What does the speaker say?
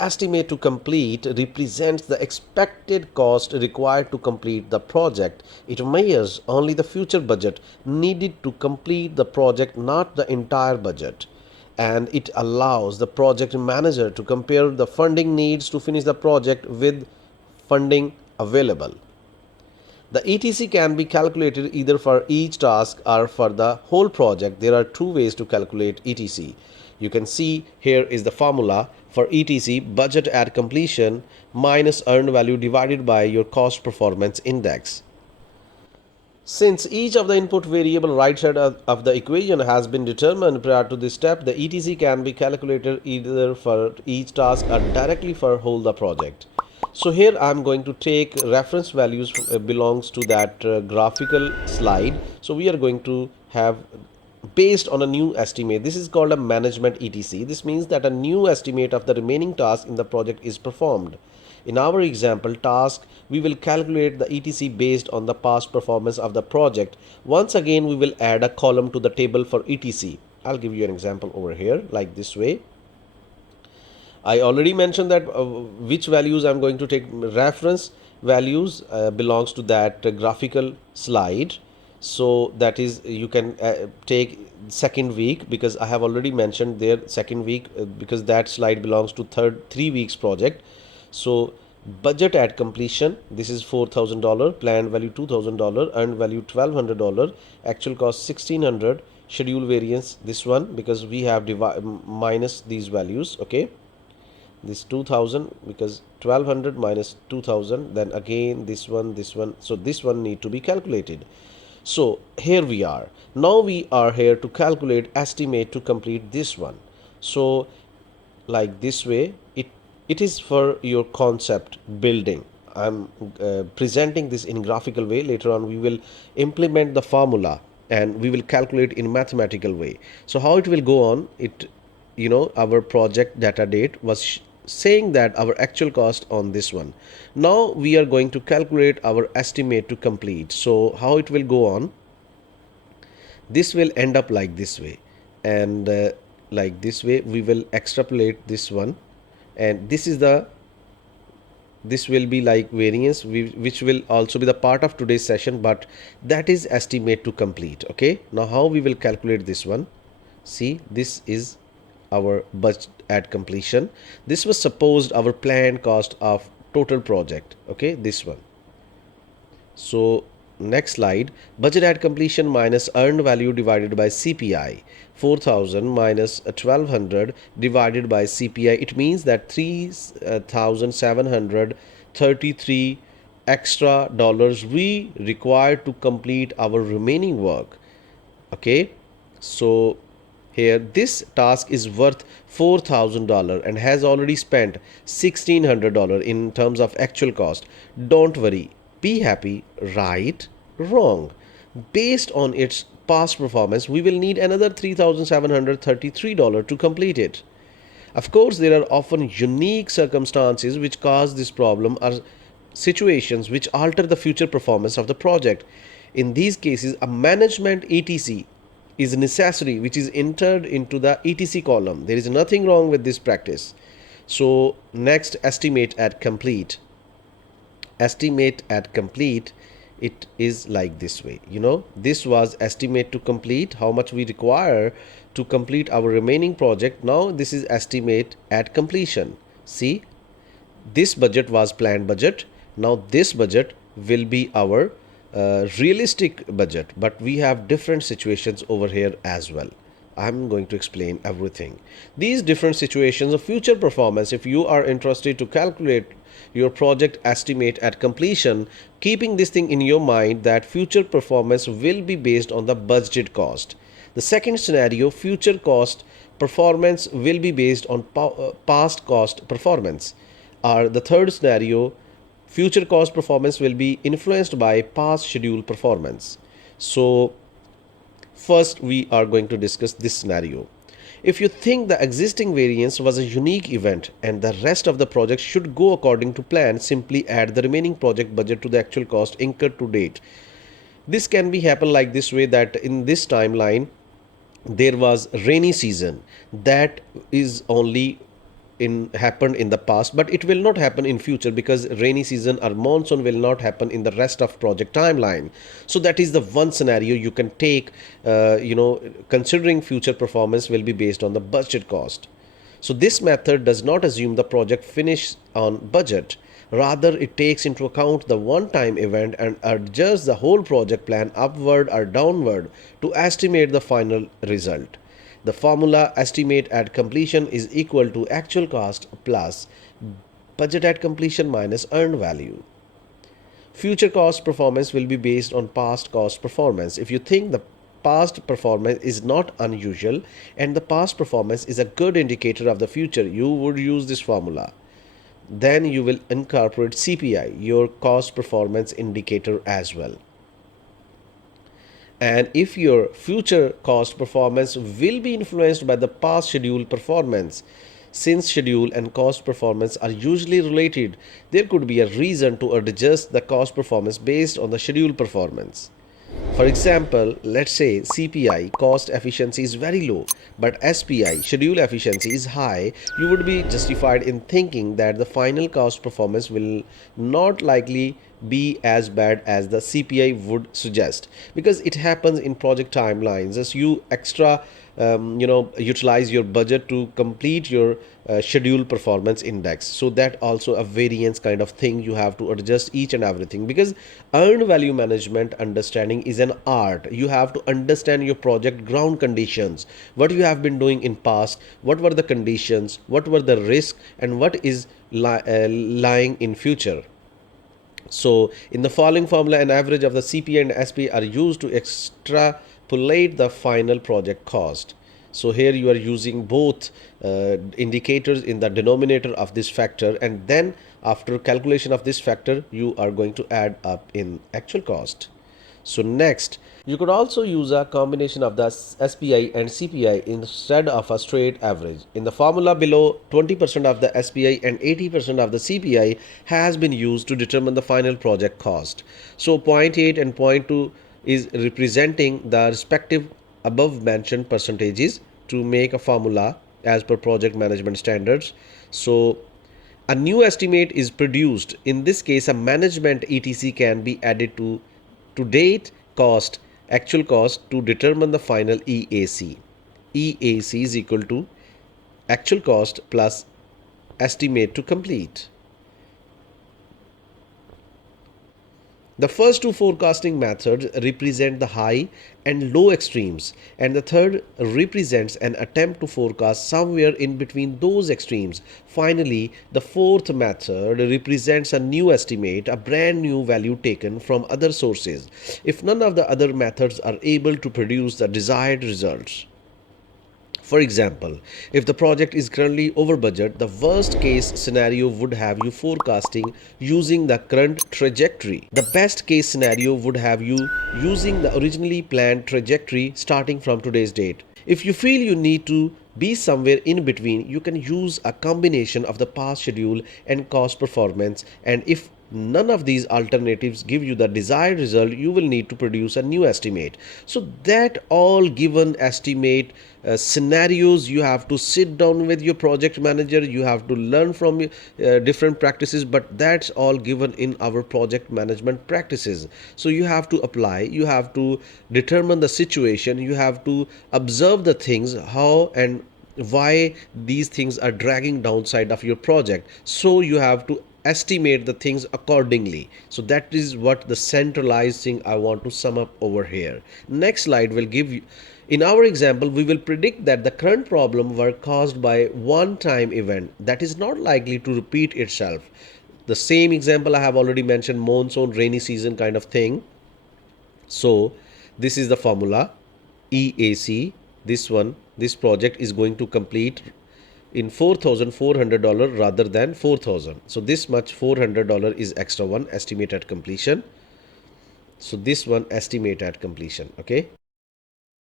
estimate to complete represents the expected cost required to complete the project. It measures only the future budget needed to complete the project, not the entire budget. And it allows the project manager to compare the funding needs to finish the project with funding available. The ETC can be calculated either for each task or for the whole project. There are two ways to calculate ETC. You can see here is the formula for ETC: budget at completion minus earned value divided by your cost performance index. Since each of the input variable right side of the equation has been determined prior to this step, the ETC can be calculated either for each task or directly for whole the project. So here I'm going to take reference values belongs to that graphical slide. So we are going to have based on a new estimate. This is called a management ETC. This means that a new estimate of the remaining task in the project is performed. In our example task, we will calculate the ETC based on the past performance of the project. Once again, we will add a column to the table for ETC. I'll give you an example over here like this way. I already mentioned that which values I'm going to take reference values belongs to that graphical slide. So that is, you can take second week, because I have already mentioned there second week because that slide belongs to 3 weeks project. So budget at completion, this is $4,000, planned value $2,000, earned value $1,200, actual cost $1,600, schedule variance this one because we have minus these values. Okay, this 2000 because 1200 minus 2000, then again this one, so this one need to be calculated. So here we are. Now we are here to calculate estimate to complete this one. So like this way, it is for your concept building. I'm presenting this in graphical way. Later on we will implement the formula and we will calculate in mathematical way. So how it will go on, our project data date was saying that our actual cost on this one. Now we are going to calculate our estimate to complete. So how it will go on, this will end up like this way, and like this way we will extrapolate this one, and this will be like variance, which will also be the part of today's session, but that is estimate to complete. Okay, now how we will calculate this one. See, this is our budget at completion. This was supposed our planned cost of total project. Okay, this one. So next slide, budget at completion minus earned value divided by CPI. 4,000 minus 1,200 divided by CPI. It means that 3,733 extra dollars we require to complete our remaining work. Okay, so here this task is worth $4,000 and has already spent $1,600 in terms of actual cost. Don't worry, be happy, right? Wrong. Based on its past performance, we will need another $3,733 to complete it. Of course, there are often unique circumstances which cause this problem or situations which alter the future performance of the project. In these cases, a management ETC is necessary, which is entered into the ETC column. There is nothing wrong with this practice. So next, estimate at complete. Estimate at complete, it is like this way. This was estimate to complete, how much we require to complete our remaining project. Now this is estimate at completion. See, this budget was planned budget. Now this budget will be our realistic budget, but we have different situations over here as well. I'm going to explain everything. These different situations of future performance, if you are interested to calculate your project estimate at completion, keeping this thing in your mind that future performance will be based on the budgeted cost. The second scenario, future cost performance will be based on past cost performance. Or the third scenario, future cost performance will be influenced by past schedule performance. So first we are going to discuss this scenario. If you think the existing variance was a unique event and the rest of the project should go according to plan, simply add the remaining project budget to the actual cost incurred to date. This can be happen like this way, that in this timeline there was rainy season, that is only happened in the past, but it will not happen in future because rainy season or monsoon will not happen in the rest of project timeline. So that is the one scenario you can take. Considering future performance will be based on the budget cost. So this method does not assume the project finish on budget. Rather, it takes into account the one-time event and adjusts the whole project plan upward or downward to estimate the final result. The formula estimate at completion is equal to actual cost plus budget at completion minus earned value. Future cost performance will be based on past cost performance. If you think the past performance is not unusual and the past performance is a good indicator of the future, you would use this formula. Then you will incorporate CPI, your cost performance indicator, as well. And if your future cost performance will be influenced by the past schedule performance, since schedule and cost performance are usually related, there could be a reason to adjust the cost performance based on the schedule performance. For example, let's say CPI cost efficiency is very low, but SPI schedule efficiency is high. You would be justified in thinking that the final cost performance will not likely be as bad as the CPI would suggest, because it happens in project timelines as you extra utilize your budget to complete your schedule performance index. So that also a variance kind of thing, you have to adjust each and everything, because earned value management understanding is an art. You have to understand your project ground conditions, what you have been doing in past, what were the conditions, what were the risks, and what is lying in future. So in the following formula, an average of the CP and SP are used to extrapolate the final project cost. So here you are using both indicators in the denominator of this factor, and then after calculation of this factor you are going to add up in actual cost. So next, you could also use a combination of the SPI and CPI instead of a straight average. In the formula below, 20% of the SPI and 80% of the CPI has been used to determine the final project cost. So point 8 and point 2 is representing the respective above mentioned percentages to make a formula as per project management standards. So a new estimate is produced. In this case, a management ETC can be added to date cost, actual cost, to determine the final EAC. EAC is equal to actual cost plus estimate to complete. The first two forecasting methods represent the high and low extremes, and the third represents an attempt to forecast somewhere in between those extremes. Finally, the fourth method represents a new estimate, a brand new value taken from other sources, if none of the other methods are able to produce the desired results. For example, if the project is currently over budget, the worst case scenario would have you forecasting using the current trajectory. The best case scenario would have you using the originally planned trajectory starting from today's date. If you feel you need to be somewhere in between, you can use a combination of the past schedule and cost performance, and if none of these alternatives give you the desired result, you will need to produce a new estimate. So that all given estimate scenarios, you have to sit down with your project manager, you have to learn from different practices, but that's all given in our project management practices. So you have to apply, you have to determine the situation, you have to observe the things, how and why these things are dragging downside of your project. So you have to estimate the things accordingly. So that is what the centralized thing I want to sum up over here. Next slide will give you, in our example, we will predict that the current problem were caused by one time event that is not likely to repeat itself. The same example I have already mentioned, monsoon, rainy season kind of thing. So this is the formula EAC. This project is going to complete in $4,400 rather than $4,000. So this much $400 is extra one, estimate at completion. So this one, estimate at completion. Okay.